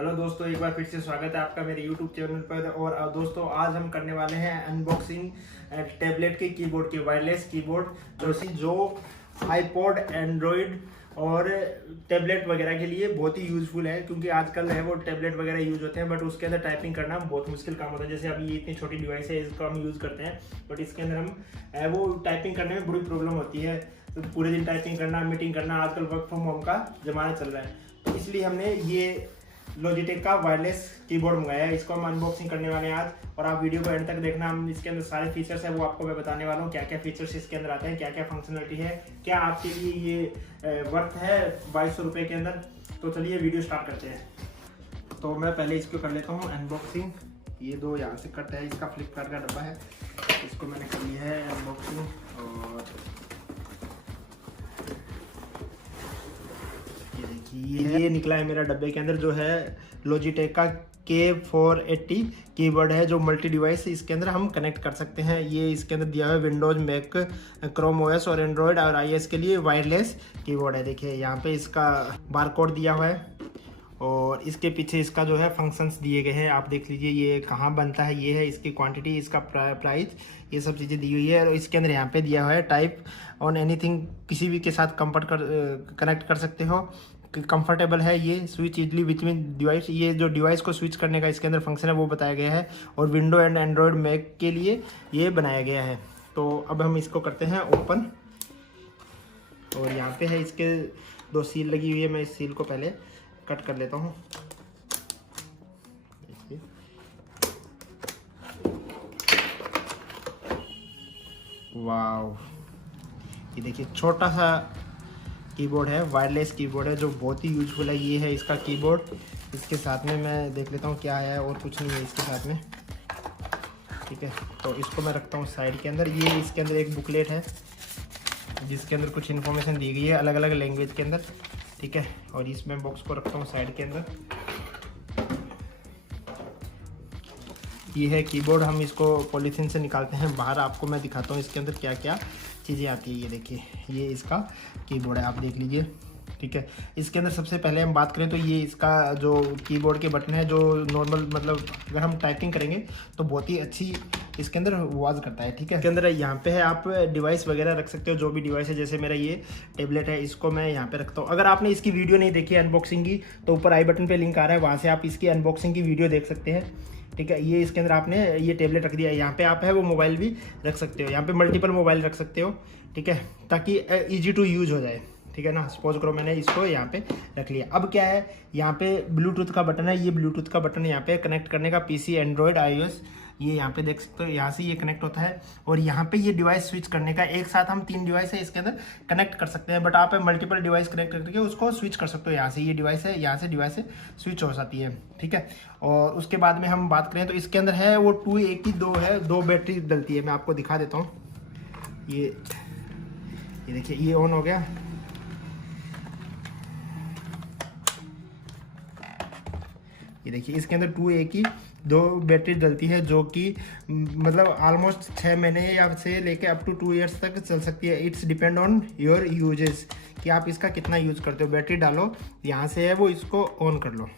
Hello दोस्तों, एक बार फिर से स्वागत है आपका मेरे YouTube चैनल पर। और दोस्तों आज हम करने वाले हैं अनबॉक्सिंग टैबलेट के कीबोर्ड के, वायरलेस कीबोर्ड जो आईपॉड, एंड्रॉयड और टैबलेट वगैरह के लिए बहुत ही यूजफुल है। क्योंकि आजकल है वो टैबलेट वगैरह यूज होते हैं, बट उसके अंदर टाइपिंग करना बहुत मुश्किल काम होता है। जैसे अभी ये इतनी छोटी डिवाइस है, इसको हम यूज़ करते हैं, बट इसके अंदर हम वो टाइपिंग करने में बड़ी प्रॉब्लम होती है। तो पूरे दिन टाइपिंग करना, मीटिंग करना, आजकल वर्क फ्रॉम होम का जमाना चल रहा है, तो इसलिए हमने ये लॉजिटेक का वायरलेस कीबोर्ड मंगाया है। इसको हम अनबॉक्सिंग करने वाले हैं आज, और आप वीडियो को एंड तक देखना। हम इसके अंदर सारे फीचर्स है वो आपको मैं बताने वाला हूँ, क्या क्या फीचर्स इसके अंदर आते हैं, क्या क्या फंक्शनलिटी है, क्या आपके लिए ये वर्थ है 2200 रुपये के अंदर। तो चलिए वीडियो स्टार्ट करते हैं। तो मैं पहले इसको कर लेता हूँ अनबॉक्सिंग। ये दो यहाँ से कट है, इसका फ्लिपकार्ट का डब्बा है, इसको मैंने कर लिया है अनबॉक्सिंग। और ये निकला है मेरा डब्बे के अंदर, जो है लॉजिटेक का K480 कीबोर्ड है, जो मल्टी डिवाइस इसके अंदर हम कनेक्ट कर सकते हैं। ये इसके अंदर दिया है विंडोज, मैक, क्रोम ओएस और एंड्रॉयड और आईएस के लिए वायरलेस कीबोर्ड है। देखिए यहाँ पे इसका बारकोड दिया हुआ है, और इसके पीछे इसका जो है फंक्शंस दिए गए हैं, आप देख लीजिए ये कहाँ बनता है, ये है इसकी क्वांटिटी, इसका प्राइस, ये सब चीज़ें दी हुई है। और इसके अंदर यहाँ पे दिया हुआ है टाइप ऑन एनीथिंग, किसी भी के साथ कनेक्ट कर सकते हो, कंफर्टेबल है ये, स्विच इजली बिटवीन डिवाइस, ये जो डिवाइस को स्विच करने का इसके अंदर फंक्शन है वो बताया गया है, और विंडो एंड एंड्रॉयड मैक के लिए ये बनाया गया है। तो अब हम इसको करते हैं ओपन, और यहाँ पे है इसके दो सील लगी हुई है। मैं इस सील को पहले कट कर लेता हूँ। वाव, ये देखिए छोटा सा कीबोर्ड है, वायरलेस कीबोर्ड है, जो बहुत ही यूजफुल है। ये है इसका कीबोर्ड। इसके साथ में मैं देख लेता हूँ क्या है, और कुछ नहीं है इसके साथ में, ठीक है। तो इसको मैं रखता हूँ साइड के अंदर। ये इसके अंदर एक बुकलेट है जिसके अंदर कुछ इन्फॉर्मेशन दी गई है अलग अलग लैंग्वेज के अंदर, ठीक है। और इसमें बॉक्स को रखता हूँ साइड के अंदर। ये है कीबोर्ड, हम इसको पॉलीथीन से निकालते हैं बाहर, आपको मैं दिखाता हूँ इसके अंदर क्या क्या चीज़ें आती है। ये देखिए, ये इसका कीबोर्ड है, आप देख लीजिए, ठीक है। इसके अंदर सबसे पहले हम बात करें तो ये इसका जो कीबोर्ड के बटन है, जो नॉर्मल मतलब अगर हम टाइपिंग करेंगे तो बहुत ही अच्छी इसके अंदर आवाज़ करता है, ठीक है। इसके अंदर यहाँ पे है, आप डिवाइस वगैरह रख सकते हो, जो भी डिवाइस है। जैसे मेरा ये टेबलेट है, इसको मैं यहाँ पे रखता हूँ। अगर आपने इसकी वीडियो नहीं देखी है अनबॉक्सिंग की, तो ऊपर आई बटन पे लिंक आ रहा है, वहाँ से आप इसकी अनबॉक्सिंग की वीडियो देख सकते हैं, ठीक है। ये इसके अंदर आपने ये टेबलेट रख दिया है, यहाँ पे आप है वो मोबाइल भी रख सकते हो, यहाँ पे मल्टीपल मोबाइल रख सकते हो, ठीक है, ताकि इजी टू यूज हो जाए, ठीक है ना। सपोज करो मैंने इसको यहाँ पे रख लिया। अब क्या है, यहाँ पे ब्लूटूथ का बटन है, ये ब्लूटूथ का बटन यहाँ पे कनेक्ट करने का, पीसी, एंड्रॉयड, आईओएस, ये यहाँ पे देख सकते हो, यहाँ से ये कनेक्ट होता है। और यहाँ पे ये डिवाइस स्विच करने का, एक साथ हम 3 डिवाइस है इसके अंदर कनेक्ट कर सकते हैं, बट आप मल्टीपल डिवाइस कनेक्ट करके उसको स्विच कर सकते हो। यहाँ से ये डिवाइस है, यहाँ से डिवाइस है स्विच हो जाती है, ठीक है। और उसके बाद में हम बात करें तो इसके अंदर है वो 2A की 2 है, 2 बैटरी डलती है। मैं आपको दिखा देता हूँ, ये देखिए, ये ऑन हो गया। ये देखिए, इसके अंदर 2A की 2 बैटरी डलती है, जो कि मतलब ऑलमोस्ट 6 महीने या से लेके अप टू 2 ईयर्स तक चल सकती है। It's depend on your uses, कि आप इसका कितना यूज़ करते हो। बैटरी डालो, यहाँ से है वो, इसको ऑन कर लो,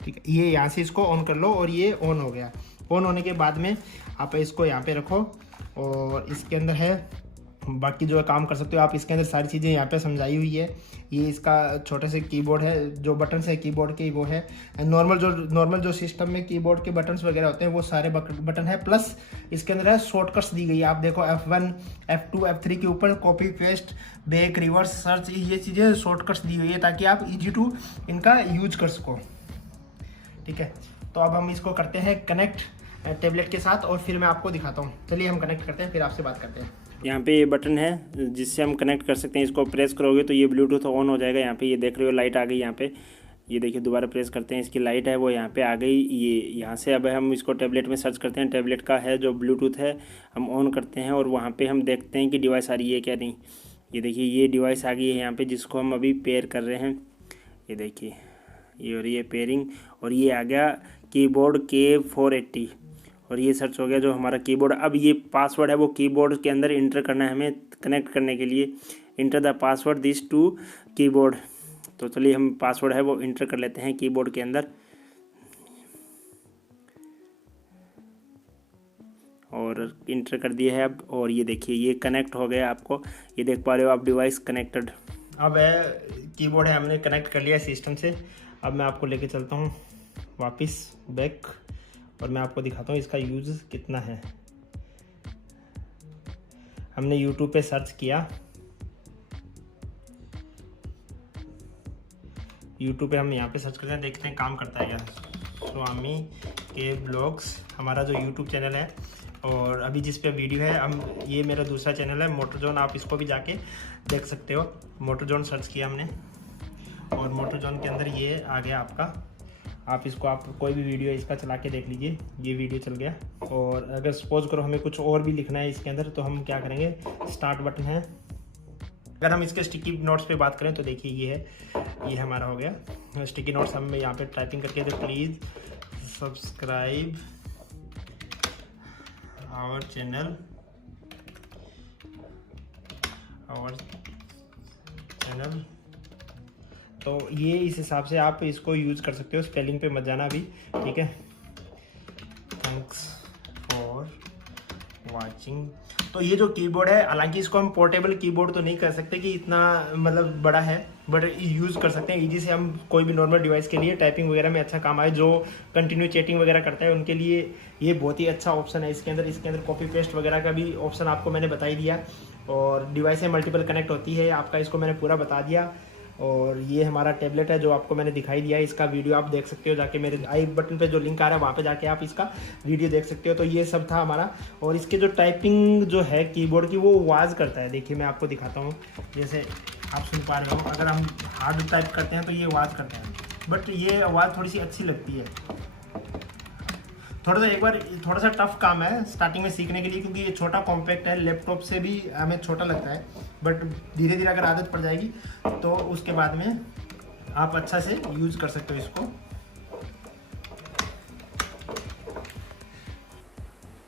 ठीक है। ये यहाँ से इसको ऑन कर लो, और ये ऑन हो गया। ऑन होने के बाद में आप इसको यहाँ पे रखो, और इसके अंदर है बाकी जो काम कर सकते हो आप। इसके अंदर सारी चीज़ें यहाँ पे समझाई हुई है। ये इसका छोटे से कीबोर्ड है, जो बटन्स है कीबोर्ड के वो है नॉर्मल जो सिस्टम में कीबोर्ड के बटन्स वगैरह होते हैं वो सारे बटन है। प्लस इसके अंदर है शॉर्टकट्स दी गई है, आप देखो F1, F2, F3 के ऊपर copy, paste, back, reverse, search, ये चीज़ें शॉर्टकट्स दी हुई है, ताकि आप ईजी टू इनका यूज कर सको, ठीक है। तो अब हम इसको करते हैं कनेक्ट टेबलेट के साथ, और फिर मैं आपको दिखाता हूँ। चलिए हम कनेक्ट करते हैं, फिर आपसे बात करते हैं। यहाँ पे ये बटन है जिससे हम कनेक्ट कर सकते हैं, इसको प्रेस करोगे तो ये ब्लूटूथ ऑन हो जाएगा। यहाँ पे ये देख रहे हो लाइट आ गई यहाँ पे, ये देखिए दोबारा प्रेस करते हैं, इसकी लाइट है वो यहाँ पे आ गई। ये यहाँ से अब हम इसको टैबलेट में सर्च करते हैं, टैबलेट का है जो ब्लूटूथ है हम ऑन करते हैं, और वहाँ पे हम देखते हैं कि डिवाइस आ रही है क्या नहीं। ये देखिए, ये डिवाइस आ गई है यहाँ पे, जिसको हम अभी पेयर कर रहे हैं। ये देखिए, ये हो रही है पेयरिंग, और ये आ गया कीबोर्ड K480, और ये सर्च हो गया जो हमारा कीबोर्ड। अब ये पासवर्ड है वो कीबोर्ड के अंदर इंटर करना है हमें कनेक्ट करने के लिए। Enter the password this to keyboard. तो चलिए हम पासवर्ड है वो इंटर कर लेते हैं कीबोर्ड के अंदर, और इंटर कर दिया है अब। और ये देखिए ये कनेक्ट हो गया, आपको ये देख पा रहे हो आप, डिवाइस कनेक्टेड। अब है कीबोर्ड है हमने कनेक्ट कर लिया सिस्टम से। अब मैं आपको लेके चलता हूँ वापस बैक, और मैं आपको दिखाता हूँ इसका यूज़ कितना है। हमने यूट्यूब पे सर्च किया, यूट्यूब पे हम यहाँ पे सर्च करते हैं, देखते हैं काम करता है क्या। स्वामी के ब्लॉग्स हमारा जो यूट्यूब चैनल है, और अभी जिस पे वीडियो है हम, ये मेरा दूसरा चैनल है मोटर जोन, आप इसको भी जाके देख सकते हो। मोटर जोन सर्च किया हमने, और मोटर जोन के अंदर ये आ गया आपका। आप इसको, आप कोई भी वीडियो इसका चला के देख लीजिए, ये वीडियो चल गया। और अगर सपोज करो हमें कुछ और भी लिखना है इसके अंदर, तो हम क्या करेंगे, स्टार्ट बटन है। अगर हम इसके स्टिकी नोट्स पे बात करें तो देखिए ये है, ये हमारा हो गया स्टिकी नोट्स। हम यहाँ पे टाइपिंग करके तो प्लीज़ सब्सक्राइब आवर चैनल, तो ये इस हिसाब से आप इसको यूज़ कर सकते हो। स्पेलिंग पे मत जाना अभी, ठीक है। Thanks for watching. तो ये जो कीबोर्ड है, हालांकि इसको हम पोर्टेबल कीबोर्ड तो नहीं कर सकते कि इतना मतलब बड़ा है, बट यूज़ कर सकते हैं ईजी से। हम कोई भी नॉर्मल डिवाइस के लिए टाइपिंग वगैरह में अच्छा काम आए, जो कंटिन्यू चैटिंग वगैरह करता है उनके लिए ये बहुत ही अच्छा ऑप्शन है। इसके अंदर कॉपी पेस्ट वगैरह का भी ऑप्शन आपको मैंने बता ही दिया, और डिवाइस से मल्टीपल कनेक्ट होती है आपका, इसको मैंने पूरा बता दिया। और ये हमारा टैबलेट है जो आपको मैंने दिखाई दिया, इसका वीडियो आप देख सकते हो जाके, मेरे आई बटन पे जो लिंक आ रहा है वहाँ पे जाके आप इसका वीडियो देख सकते हो। तो ये सब था हमारा। और इसके जो टाइपिंग जो है कीबोर्ड की, वो आवाज़ करता है। देखिए मैं आपको दिखाता हूँ, जैसे आप सुन पा रहे हो, अगर हम हार्ड टाइप करते हैं तो ये आवाज़ करता है, बट ये आवाज़ थोड़ी सी अच्छी लगती है। थोड़ा सा टफ काम है स्टार्टिंग में सीखने के लिए, क्योंकि ये छोटा कॉम्पैक्ट है, लैपटॉप से भी हमें छोटा लगता है, बट धीरे धीरे अगर आदत पड़ जाएगी तो उसके बाद में आप अच्छा से यूज़ कर सकते हो इसको।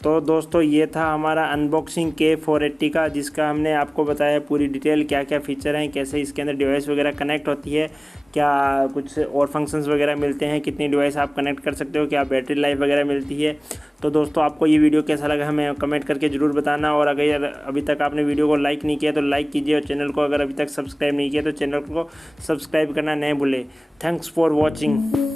तो दोस्तों ये था हमारा अनबॉक्सिंग K480 का, जिसका हमने आपको बताया पूरी डिटेल, क्या क्या फ़ीचर हैं, कैसे इसके अंदर डिवाइस वगैरह कनेक्ट होती है, क्या कुछ और फंक्शंस वगैरह मिलते हैं, कितनी डिवाइस आप कनेक्ट कर सकते हो, क्या बैटरी लाइफ वगैरह मिलती है। तो दोस्तों आपको ये वीडियो कैसा लगा हमें कमेंट करके ज़रूर बताना, और अगर अभी तक आपने वीडियो को लाइक नहीं किया तो लाइक कीजिए, और चैनल को अगर अभी तक सब्सक्राइब नहीं किया तो चैनल को सब्सक्राइब करना नहीं भूलें। Thanks for watching.